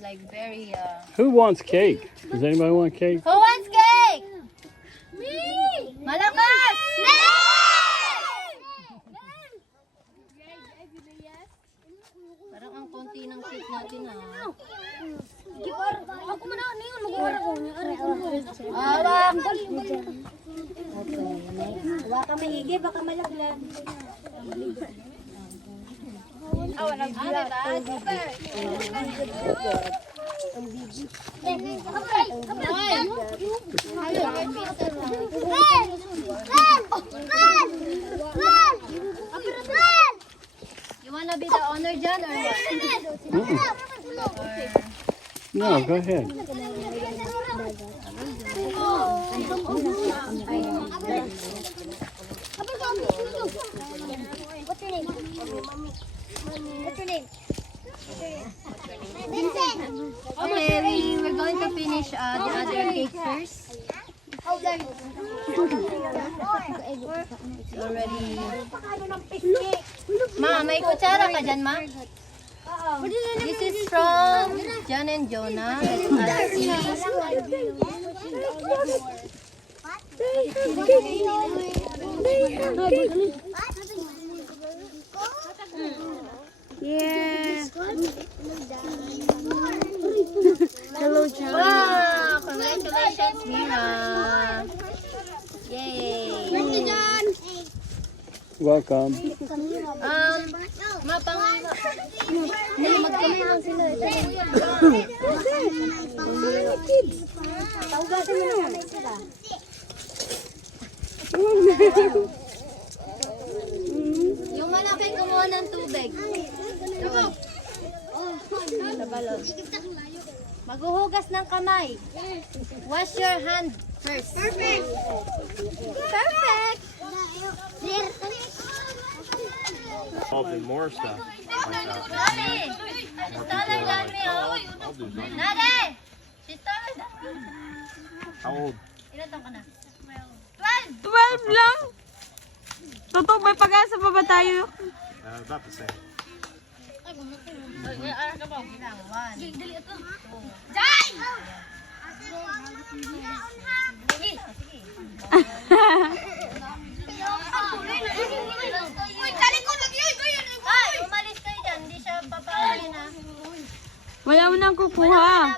like very Who wants cake? Does anybody want cake? Who wants cake? Me! Malakas! Me! Parang ang konti ng cake natin Ako muna, niyon, mag-uwara ko. Awak! Baka maigi, baka malaglag. Walang super! You wanna be the owner, John, or what? No, go ahead. What's your name? What's your name? Vincent. Okay, we're going to finish the other cake first. Already. Ma, may kutsara ka dyan, ma? This is from John and Jonah. Let's see. Yeah. Hello, John. Wow! Congratulations, Mira! Yay! Welcome. Mapangino. Magkamay lang sila. Tawagatin mo na kamay sila. Yung malaki kumuha ng tubig. Sa balon. Maghuhugas ng kamay. Wash your hand first. Perfect. Perfect! Involved in more stuff. Nani! She's taller than me, oh. I'll do something. Nani! She's taller than me. How old? Ilan taon ka na? 12 lang? Totoo, may pag-asa pa ba tayo? About the same. Umalis kayo dyan, hindi siya papahalin ha. Wala mo nang kukuha.